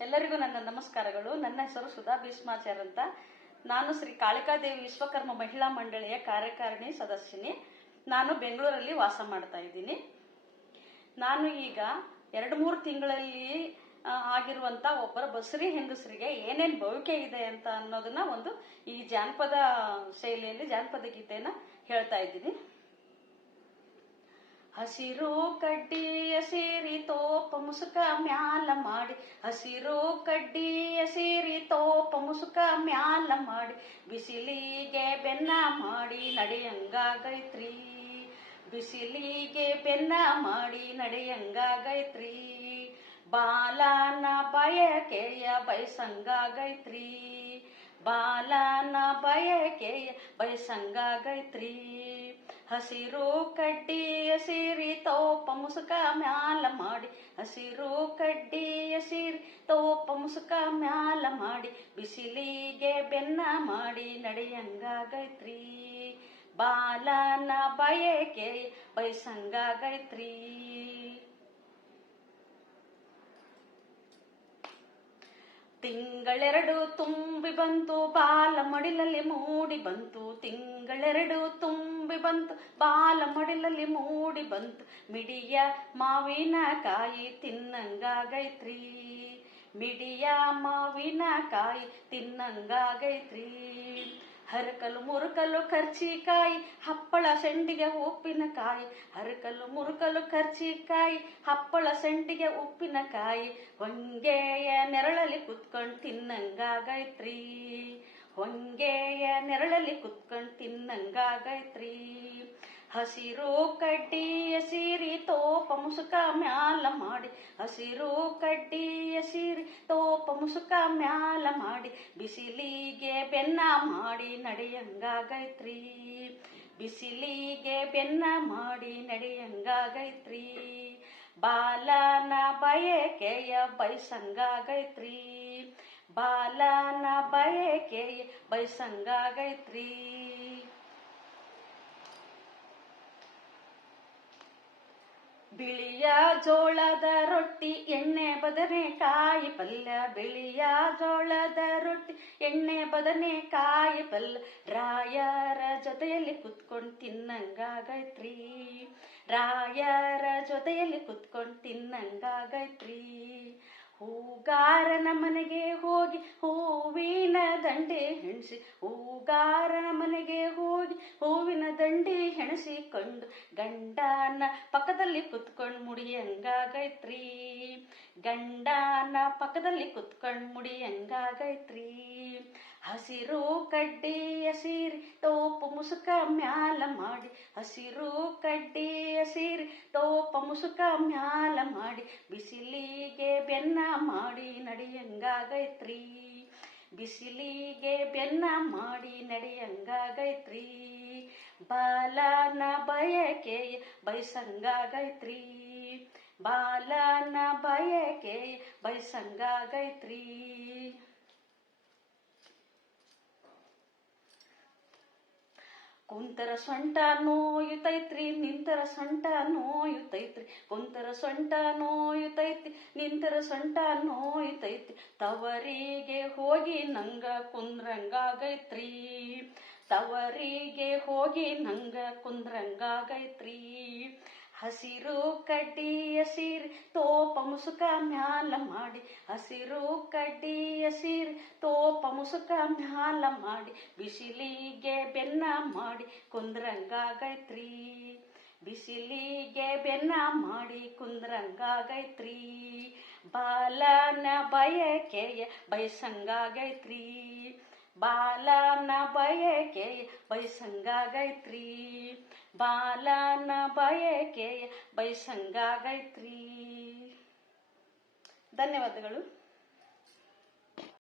ಎಲ್ಲರಿಗೂ ನನ್ನ ನಮಸ್ಕಾರಗಳು. ನನ್ನ ಹೆಸರು ಸುಧಾ ಭೀಷ್ಮಾಚಾರ್ ಅಂತ. ನಾನು ಶ್ರೀ ಕಾಳಿಕಾದೇವಿ ವಿಶ್ವಕರ್ಮ ಮಹಿಳಾ ಮಂಡಳಿಯ ಕಾರ್ಯಕಾರಿಣಿ ಸದಸ್ಯನಿ. ನಾನು ಬೆಂಗಳೂರಲ್ಲಿ ವಾಸ ಮಾಡ್ತಾ ಇದ್ದೀನಿ. ನಾನು ಈಗ 2-3 ತಿಂಗಳಲ್ಲಿ ಆಗಿರುವಂತ ಒಬ್ಬರ ಬಸರಿ ಹೆಂಗಸರಿಗೆ ಏನೇನು ಭವಿಕೆ ಇದೆ ಅಂತ ಅನ್ನೋದನ್ನ ಒಂದು ಈ ಜಾನಪದ ಶೈಲಿಯಲ್ಲಿ ಜಾನಪದ ಗೀತೆಯನ್ನ ಹೇಳ್ತಾ ಇದ್ದೀನಿ. ಹಸಿರು ಕಡ್ಡಿಯ ಸೇರಿ ತೋಪ ಮುಸುಕ ಮ್ಯಾಲ ಮಾಡಿ, ಹಸಿರು ಕಡ್ಡಿಯ ಸೇರಿ ತೋಪ ಮುಸುಕ ಮ್ಯಾಲ ಮಾಡಿ, ಬಿಸಿಲಿಗೆ ಬೆನ್ನ ಮಾಡಿ ನಡೆಯಂಗಾಗೈತ್ರಿ, ಬಿಸಿಲಿಗೆ ಬೆನ್ನ ಮಾಡಿ ನಡೆಯಂಗಾಗೈತ್ರಿ, ಬಾಲನ ಬಯಕೆಯ ಬಯಸಂಗಾಗೈತ್ರಿ, ಬಾಲನ ಬಯಕೆಯ ಬಯಸಂಗಾಗೈತ್ರಿ. ಹಸಿರು ಕಡ್ಡಿಯ ಸೇರಿ ತೋಪ ಮುಸುಕ ಮ್ಯಾಲ ಮಾಡಿ, ಹಸಿರು ಕಡ್ಡಿಯ ಸೇರಿ ತೋಪ ಮುಸುಕ ಮ್ಯಾಲ ಮಾಡಿ, ಬಿಸಿಲಿಗೆ ಬೆನ್ನ ಮಾಡಿ ನಡೆಯಂಗಾಗೈತ್ರಿ, ಬಾಲನ ಬಯಕೆ ಬಯಸಂಗಾಗೈತ್ರಿ. ತಿಂಗಳೆರಡು ತುಂಬಿ ಬಂತು ಬಾಲ ಮಡಿಲಲ್ಲಿ ಮೂಡಿ ಬಂತು, ತಿಂಗಳೆರಡು ತುಂಬಿ ಬಂತು ಬಾಲ ಮಡಿಲಲ್ಲಿ ಮೂಡಿ ಬಂತು, ಮಿಡಿಯ ಮಾವಿನ ಕಾಯಿ ತಿನ್ನಂಗಾಗೈತ್ರಿ, ಮಿಡಿಯ ಮಾವಿನ ಕಾಯಿ ತಿನ್ನಂಗಾಗೈತ್ರಿ. ಹರಕಲು ಮುರುಕಲು ಕರ್ಚಿಕಾಯಿ ಹಪ್ಪಳ ಸೆಂಡಿಗೆ ಉಪ್ಪಿನಕಾಯಿ, ಹರಕಲು ಮುರುಕಲು ಕರ್ಚಿಕಾಯಿ ಹಪ್ಪಳ ಸೆಂಡಿಗೆ ಉಪ್ಪಿನಕಾಯಿ, ಹೊಂಗೆಯ ನೆರಳಲ್ಲಿ ಕುತ್ಕೊಂಡು ತಿನ್ನಂಗಾಗೈತ್ರಿ, ಹೊಂಗೆಯ ನೆರಳಲ್ಲಿ ಕುತ್ಕೊಂಡು ತಿನ್ನಂಗಾಗೈತ್ರಿ. ಹಸಿರು ಕಡ್ಡಿಯ ಸೀರಿ ತೋಪ ಮುಸುಕ ಮ್ಯಾಲ ಮಾಡಿ, ಹಸಿರು ಕಡ್ಡಿಯ ಸೀರಿ ತೋಪ ಮುಸುಕ ಮ್ಯಾಲ ಮಾಡಿ, ಬಿಸಿಲಿಗೆ ಬೆನ್ನ ಮಾಡಿ ನಡೆಯಂಗಾಗೈತ್ರಿ, ಬಿಸಿಲಿಗೆ ಬೆನ್ನ ಮಾಡಿ ನಡೆಯಂಗಾಗೈತ್ರಿ, ಬಾಲನ ಬಯಕೆಯ ಬಯಸಂಗಾಗೈತ್ರಿ, ಬಾಲನ ಬಯಕೆಯ ಬಯಸಂಗಾಗೈತ್ರಿ. ಬಿಳಿಯ ಜೋಳದ ರೊಟ್ಟಿ ಎಣ್ಣೆ ಬದನೆಕಾಯಿ ಪಲ್ಯ, ಬಿಳಿಯ ಜೋಳದ ರೊಟ್ಟಿ ಎಣ್ಣೆ ಬದನೆಕಾಯಿ ಪಲ್ಯ, ರಾಯರ ಜೊತೆಯಲ್ಲಿ ಕುತ್ಕೊಂಡು ತಿನ್ನಂಗಾಗೈತ್ರಿ, ರಾಯರ ಜೊತೆಯಲ್ಲಿ ಕುತ್ಕೊಂಡು ತಿನ್ನಂಗಾಗೈತ್ರಿ. ಹೂಗಾರನ ಮನೆಗೆ ಹೋಗಿ ಹೂವಿನ ದಂಡೆ ಹೆಣಸಿ, ಹೂಗಾರನ ಮನೆಗೆ ಹೋಗಿ ಹೂವಿನ ದಂಡೆ ಹೆಣಸಿಕೊಂಡು, ಗಂಡನ ಪಕ್ಕದಲ್ಲಿ ಕುತ್ಕೊಂಡು ಮುಡಿಯಂಗಾಗೈತ್ರಿ, ಗಂಡನ ಪಕ್ಕದಲ್ಲಿ ಕುತ್ಕೊಂಡು ಮುಡಿಯಂಗಾಗೈತ್ರಿ. ಹಸಿರು ಕಡ್ಡಿಯ ಸೀರಿ ತೋಪ ಮುಸುಕ ಮ್ಯಾಲ ಮಾಡಿ, ಹಸಿರು ಕಡ್ಡಿಯ ಸೀರಿ ತೋಪ ಮುಸುಕ ಮ್ಯಾಲ ಮಾಡಿ, ಬಿಸಿಲಿಗೆ ಬೆನ್ನ ಮಾಡಿ ನಡೆಯಂಗಾಗೈತ್ರಿ, ಬಿಸಿಲಿಗೆ ಬೆನ್ನ ಮಾಡಿ ನಡೆಯಂಗಾಗೈತ್ರಿ, ಬಾಲನ ಬಯಕೆಯ ಬಯಸಂಗಾಗೈತ್ರಿ, ಬಾಲನ ಬಯಕೆಯ ಬಯಸಂಗಾಗೈತ್ರಿ. ಕುಂತರ ಸೊಂಟ ನೋಯುತ್ತೈತ್ರಿ, ನಿಂತರ ಸೊಂಟ ನೋಯುತ್ತೈತ್ರಿ, ಕುಂತರ ಸೊಂಟ ನೋಯುತ್ತೈತಿ, ನಿಂತರ ಸೊಂಟ ನೋಯುತ್ತೈತಿ, ತವರಿಗೆ ಹೋಗಿ ನಂಗ ಕುಂದ್ರಂಗಾಗೈತ್ರಿ, ತವರಿಗೆ ಹೋಗಿ ನಂಗ ಕುಂದ್ರಂಗಾಗೈತ್ರಿ. ಹಸಿರು ಕಡ್ಡಿಯ ಸೀರಿ ತೋಪ ಮುಸುಕ ಮ್ಯಾಲ ಮಾಡಿ, ಹಸಿರು ಕಡ್ಡಿಯ ಸೀರಿ ತೋಪ ಮುಸುಕ ಮ್ಯಾಲ ಮಾಡಿ, ಬಿಸಿಲಿಗೆ ಬೆನ್ನ ಮಾಡಿ ಕುಂದ್ರಂಗಾಗೈತ್ರಿ, ಬಿಸಿಲಿಗೆ ಬೆನ್ನ ಮಾಡಿ ಕುಂದ್ರಂಗಾಗೈತ್ರಿ, ಬಾಲನ ಬಯಕೆಯ ಬಯಸಂಗಾಗೈತ್ರಿ, ಬಾಲನ ಬಯಕೆಯ ಬಯಸಂಗಾಗೈತ್ರಿ, ಬಾಲನ ಬಯಕೆಯ ಬಯಸಂಗಾಗೈತ್ರಿ. ಧನ್ಯವಾದಗಳು.